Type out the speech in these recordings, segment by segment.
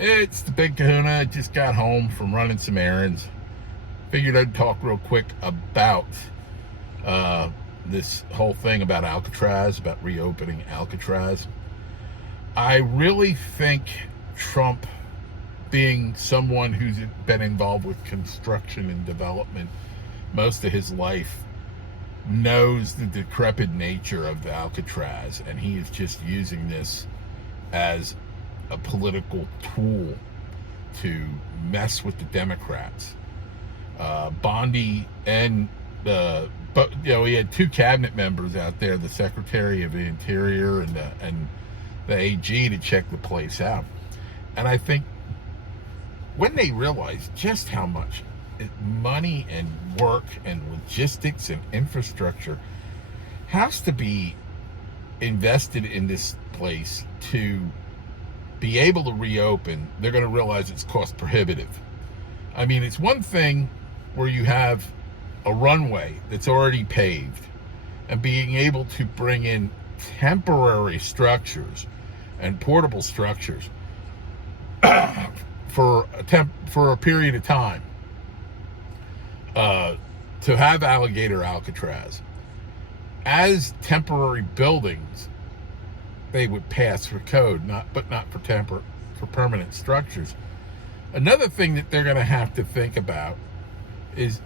It's the Big Kahuna. I just got home from running some errands. Figured I'd talk real quick about uh, this whole thing about Alcatraz, about reopening Alcatraz. I really think Trump, being someone who's been involved with construction and development most of his life, knows the decrepit nature of the Alcatraz, and he is just using this as a political tool to mess with the Democrats. Bondi and but he had two cabinet members out there, the Secretary of the Interior and the AG, to check the place out. And I think when they realize just how much money and work and logistics and infrastructure has to be invested in this place to be able to reopen, they're going to realize it's cost prohibitive. I mean, it's one thing where you have a runway that's already paved and being able to bring in temporary structures and portable structures for a period of time, to have Alcatraz as temporary buildings. They would pass for code, not for permanent structures. Another thing that they're going to have to think about is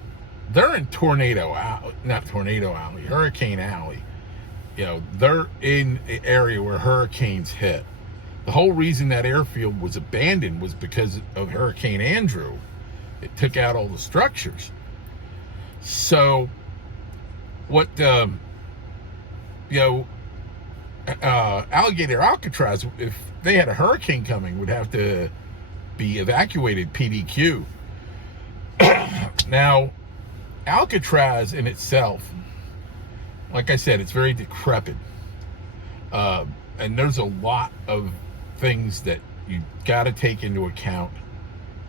they're in Hurricane Alley. They're in the area where hurricanes hit. The whole reason that airfield was abandoned was because of Hurricane Andrew. It took out all the structures. So, what Alcatraz, if they had a hurricane coming, would have to be evacuated PDQ. Now, Alcatraz in itself, like I said, it's very decrepit. And there's a lot of things that you got to take into account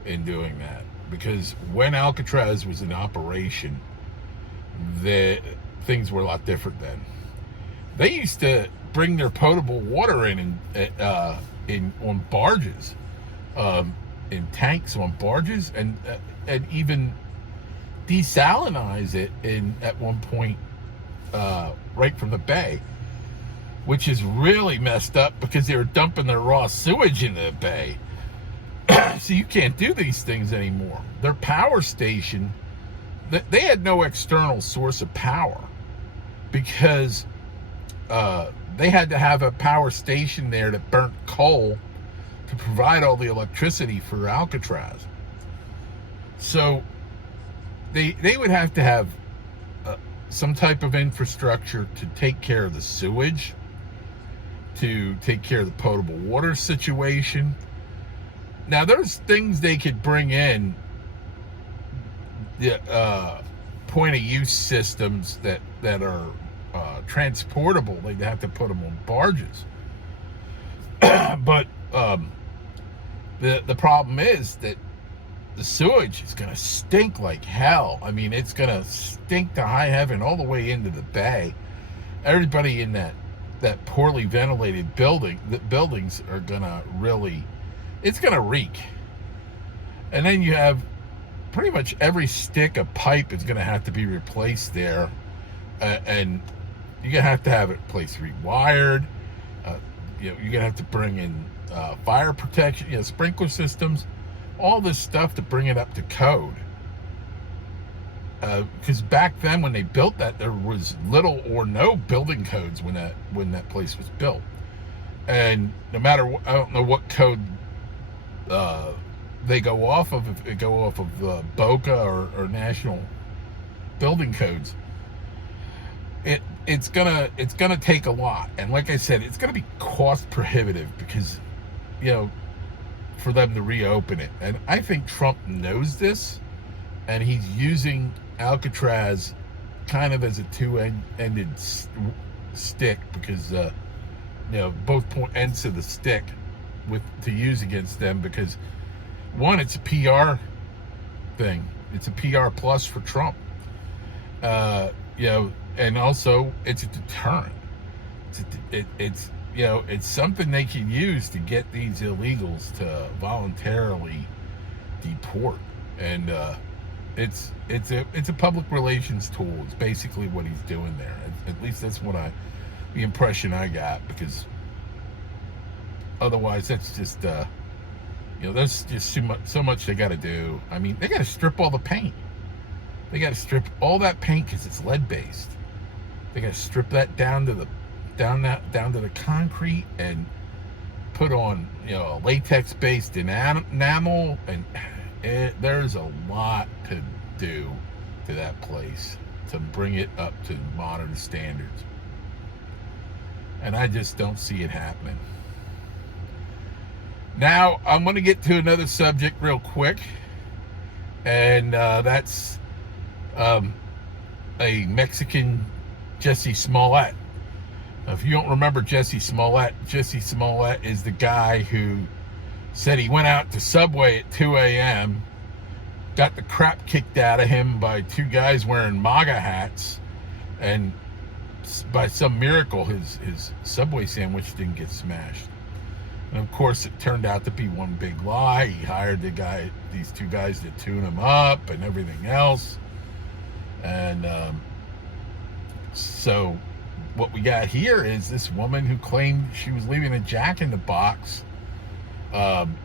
in doing that. Because when Alcatraz was in operation, the things were a lot different then. They used to bring their potable water in on barges, in tanks on barges, and even desalinize it at one point, right from the bay, which is really messed up because they were dumping their raw sewage in the bay. So you can't do these things anymore. Their power station, they had no external source of power because they had to have a power station there that burnt coal to provide all the electricity for Alcatraz. So they would have to have some type of infrastructure to take care of the sewage, to take care of the potable water situation. Now, there's things they could bring in, the point of use systems that are transportable. They'd have to put them on barges. But the problem is that the sewage is going to stink like hell. I mean, it's going to stink to high heaven all the way into the bay. Everybody in that poorly ventilated buildings are going to really, it's going to reek. And then you have pretty much every stick of pipe is going to have to be replaced there. And you're going to have it place rewired. You're going to have to bring in fire protection, sprinkler systems, all this stuff to bring it up to code. Because back then when they built that, there was little or no building codes when that place was built. And no matter I don't know what code they go off of, if they go off of BOCA or national building codes, it's gonna take a lot. And like I said, it's gonna be cost prohibitive because for them to reopen it. And I think Trump knows this, and he's using Alcatraz kind of as a two-ended stick because both ends of the stick to use against them, because one, it's a PR thing. It's a PR plus for Trump. And also it's a deterrent. it's something they can use to get these illegals to voluntarily deport. And it's a public relations tool. It's basically what he's doing there. At least that's the impression I got, because otherwise that's just there's just so much they got to do. I mean, they got to strip all the paint. They got to strip all that paint because it's lead based. They got to strip that down to the concrete and put on latex based enamel, and there's a lot to do to that place to bring it up to modern standards, and I just don't see it happening. Now I'm going to get to another subject real quick, and that's a Mexican Jesse Smollett. If you don't remember Jesse Smollett is the guy who said he went out to Subway at 2 a.m., got the crap kicked out of him by two guys wearing MAGA hats, and by some miracle his Subway sandwich didn't get smashed. And of course it turned out to be one big lie. He hired these two guys to tune him up and everything else. And so what we got here is this woman who claimed she was leaving a Jack in the Box, and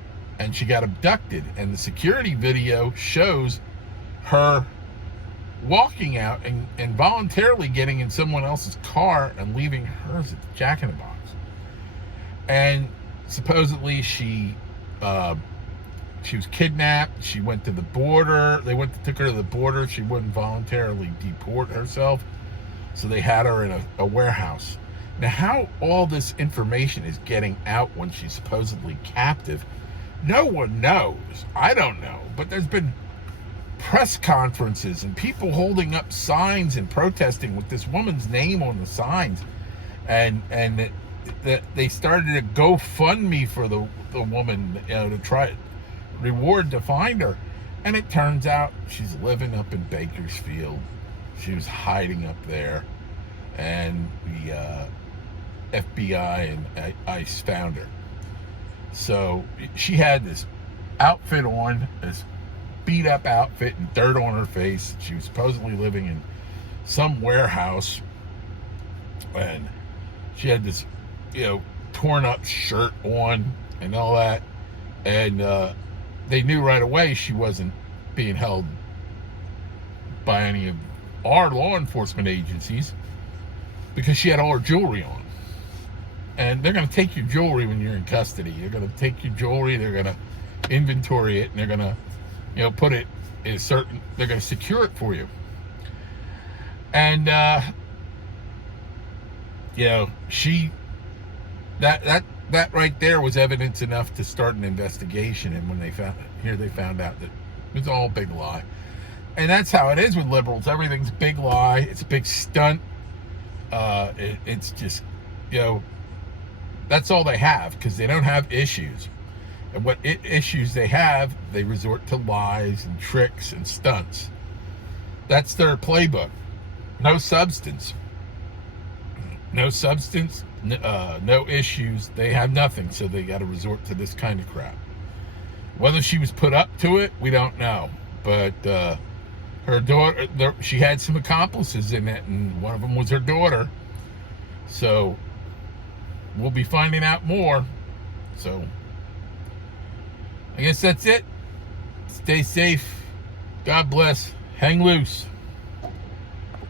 she got abducted, and the security video shows her walking out and voluntarily getting in someone else's car and leaving hers at the Jack in the Box. And supposedly she was kidnapped. She went to the border. Took her to the border. She wouldn't voluntarily deport herself, so they had her in a warehouse. Now, how all this information is getting out when she's supposedly captive, no one knows. I don't know, but there's been press conferences and people holding up signs and protesting with this woman's name on the signs, and they started a GoFundMe for the woman, to try reward to find her. And it turns out she's living up in Bakersfield. She was hiding up there, and the FBI and ICE found her. So she had this outfit on, this beat up outfit and dirt on her face. She was supposedly living in some warehouse, and she had this torn up shirt on and all that, and they knew right away she wasn't being held by any of our law enforcement agencies, because she had all her jewelry on. And they're going to take your jewelry when you're in custody. They're going to take your jewelry, they're going to inventory it, and they're going to put it in they're going to secure it for you. And she that right there was evidence enough to start an investigation. And when they found out that it was all a big lie. And that's how it is with liberals. Everything's a big lie. It's a big stunt. It's just, that's all they have, because they don't have issues. And what issues they have, they resort to lies and tricks and stunts. That's their playbook. No substance. No substance, no issues. They have nothing, so they got to resort to this kind of crap. Whether she was put up to it, we don't know. But her daughter, she had some accomplices in it, and one of them was her daughter. So we'll be finding out more. So I guess that's it. Stay safe. God bless. Hang loose.